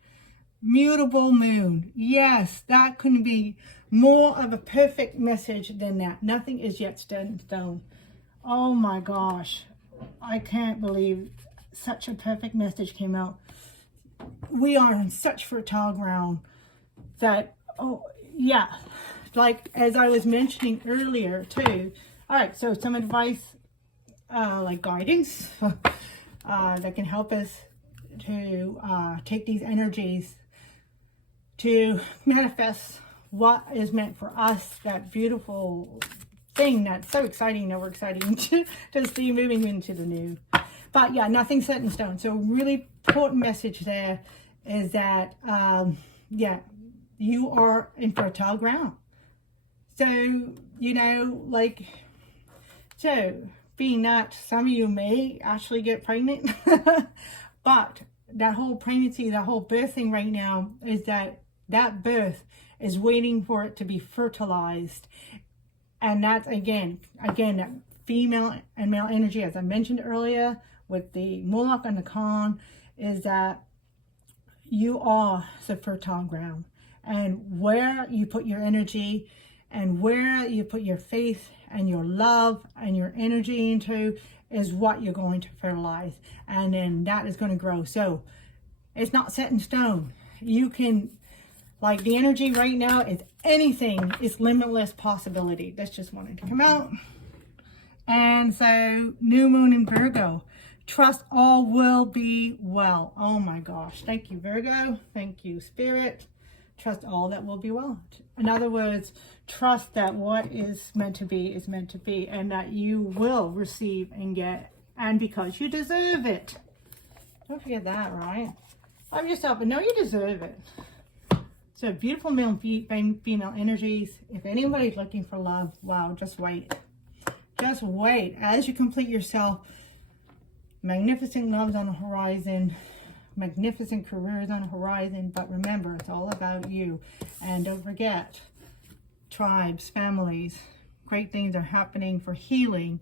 Mutable moon. Yes, that couldn't be more of a perfect message than that. Nothing is yet set in stone. Oh my gosh. I can't believe such a perfect message came out. We are in such fertile ground that, oh yeah, like as I was mentioning earlier too. All right, so some advice, like guidance that can help us to take these energies to manifest what is meant for us, that beautiful thing that's so exciting that we're exciting to see moving into the new. But yeah, nothing's set in stone. So really important message there is that, yeah, you are in fertile ground. So, you know, like, so being that some of you may actually get pregnant, but that whole pregnancy, that whole birthing right now is that birth is waiting for it to be fertilized. And that's, again, that female and male energy, as I mentioned earlier, with the Moloch and the Khan, is that you are the fertile ground. And where you put your energy and where you put your faith and your love and your energy into is what you're going to fertilize. And then that is going to grow. So it's not set in stone. You can, like, the energy right now is anything is limitless possibility. That's just wanted to come out. And so new moon in Virgo. Trust all will be well. Oh my gosh. Thank you, Virgo. Thank you, Spirit. Trust all that will be well. In other words, trust that what is meant to be is meant to be, and that you will receive and get, and because you deserve it. Don't forget that, right? Love yourself, but know you deserve it. So beautiful male and female energies. If anybody's looking for love, wow, just wait. Just wait. As you complete yourself, magnificent love's on the horizon. magnificent careers on the horizon, but remember, it's all about you. And don't forget, tribes, families, great things are happening for healing.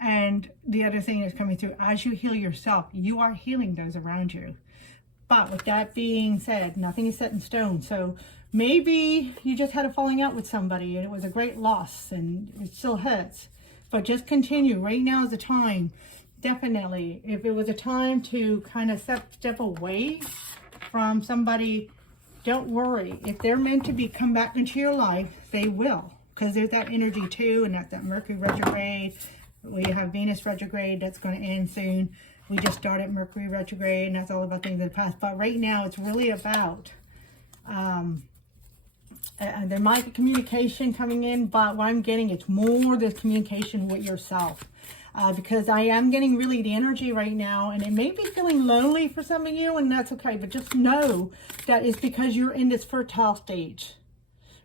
And the other thing that's coming through, as you heal yourself, you are healing those around you. But with that being said, nothing is set in stone. So maybe you just had a falling out with somebody and it was a great loss and it still hurts. But just continue. Right now is the time. Definitely. If it was a time to kind of step away from somebody, don't worry. If they're meant to come back into your life, they will. Because there's that energy too, and that's that Mercury retrograde. We have Venus retrograde that's going to end soon. We just started Mercury retrograde, and that's all about things in the past. But right now, it's really about, there might be communication coming in, but what I'm getting, it's more this communication with yourself. Because I am getting really the energy right now, and it may be feeling lonely for some of you, and that's okay. But just know that it's because you're in this fertile stage.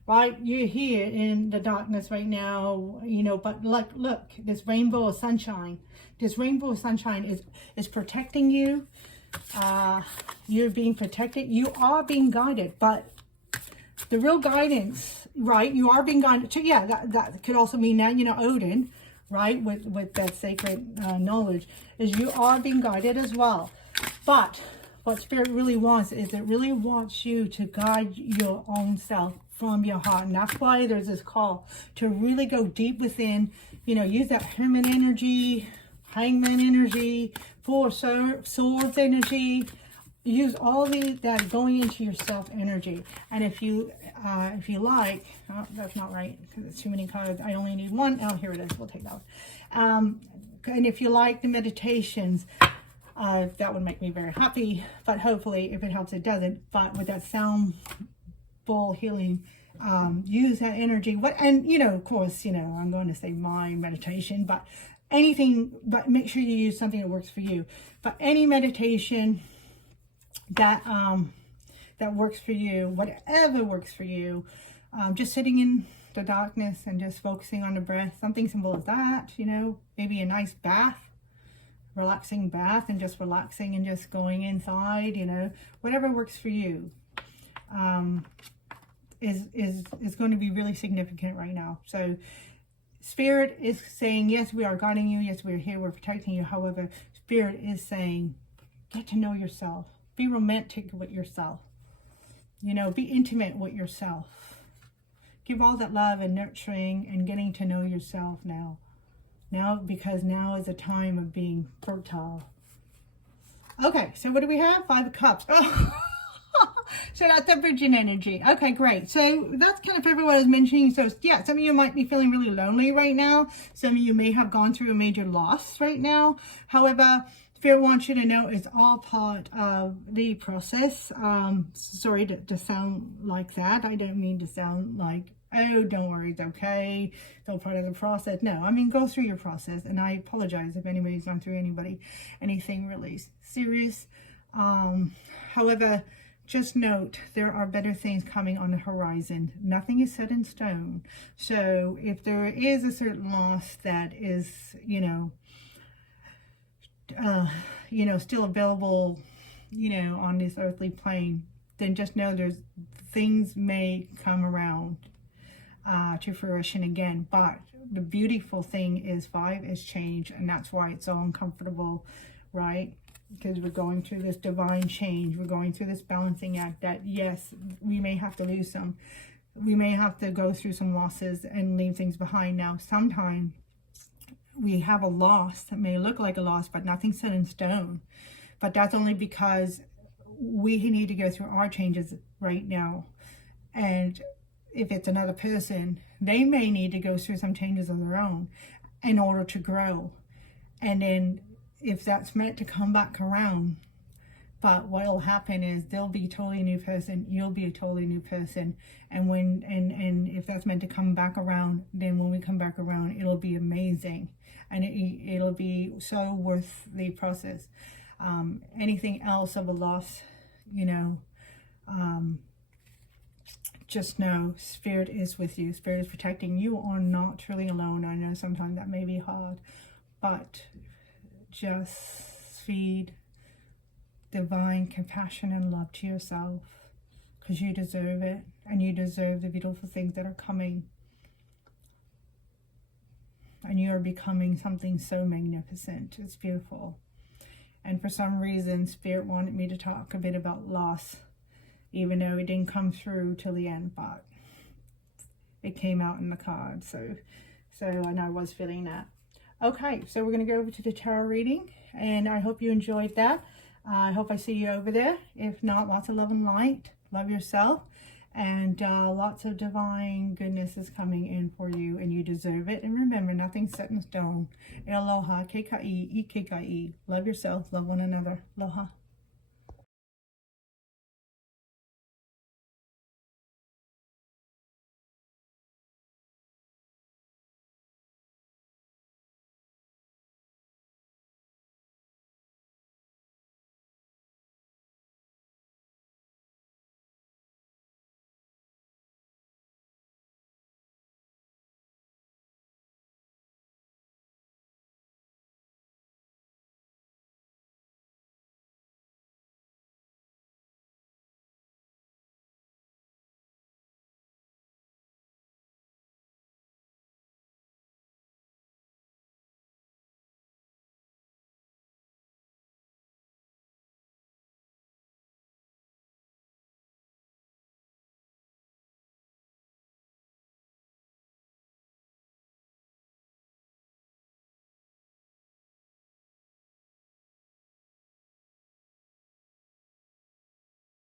Right, you're here in the darkness right now, you know, but look, this rainbow of sunshine. This rainbow of sunshine is protecting you. You're being protected. You are being guided, but the real guidance, right? You are being guided. So yeah, that could also mean that, you know, Odin, right, with that sacred knowledge, is you are being guided as well. But what Spirit really wants is it really wants you to guide your own self from your heart. And that's why there's this call to really go deep within, you know, use that Hermit energy, Hangman energy, Four Swords energy. Use all that going into yourself energy. And if you like, oh, that's not right because it's too many cards. I only need one. Oh, here it is. We'll take that one. And if you like the meditations, that would make me very happy. But hopefully, if it helps, it doesn't. But with that sound bowl healing, use that energy. And you know, of course, you know, I'm going to say my meditation, but anything. But make sure you use something that works for you. But any meditation that works for you, whatever works for you, just sitting in the darkness and just focusing on the breath, something simple as that, you know, maybe a nice bath, relaxing bath, and just relaxing and just going inside, you know, whatever works for you, is going to be really significant right now. So Spirit is saying, yes, we are guiding you, yes, we're here, we're protecting you. However, Spirit is saying, get to know yourself. Be romantic with yourself. You know, be intimate with yourself. Give all that love and nurturing and getting to know yourself now. Now, because now is a time of being fertile. Okay, so what do we have? 5 of Cups. Oh. So that's the Virgin energy. Okay, great. So that's kind of everyone I was mentioning. So yeah, some of you might be feeling really lonely right now. Some of you may have gone through a major loss right now. However, Spirit wants you to know it's all part of the process. Sorry to sound like that. I don't mean to sound like, oh, don't worry, it's okay. It's all part of the process. No, I mean, go through your process. And I apologize if anybody's gone through anything really serious. However, just note, there are better things coming on the horizon. Nothing is set in stone. So if there is a certain loss that is, still available, on this earthly plane, then just know things may come around to fruition again. But the beautiful thing is 5 is change, and that's why it's so uncomfortable, right? Because we're going through this divine change. We're going through this balancing act that, yes, we may have to lose some. We may have to go through some losses and leave things behind. Now, sometimes we have a loss that may look like a loss, but nothing's set in stone. But that's only because we need to go through our changes right now. And if it's another person, they may need to go through some changes of their own in order to grow. And then if that's meant to come back around, but what will happen is they'll be a totally new person, you'll be a totally new person, and if that's meant to come back around, then when we come back around, it'll be amazing, and it'll be so worth the process. Anything else of a loss, just know Spirit is with you. Spirit is protecting you. You are not truly alone. I know sometimes that may be hard, but just feed divine compassion and love to yourself, because you deserve it, and you deserve the beautiful things that are coming. And you are becoming something so magnificent. It's beautiful. And for some reason, Spirit wanted me to talk a bit about loss, even though it didn't come through till the end, but it came out in the card. So and I was feeling that. Okay, so we're going to go over to the tarot reading, and I hope you enjoyed that. I hope I see you over there. If not, lots of love and light. Love yourself. And lots of divine goodness is coming in for you, and you deserve it. And remember, nothing's set in stone. Aloha, keika'i, ikeika'i. Love yourself, love one another. Aloha.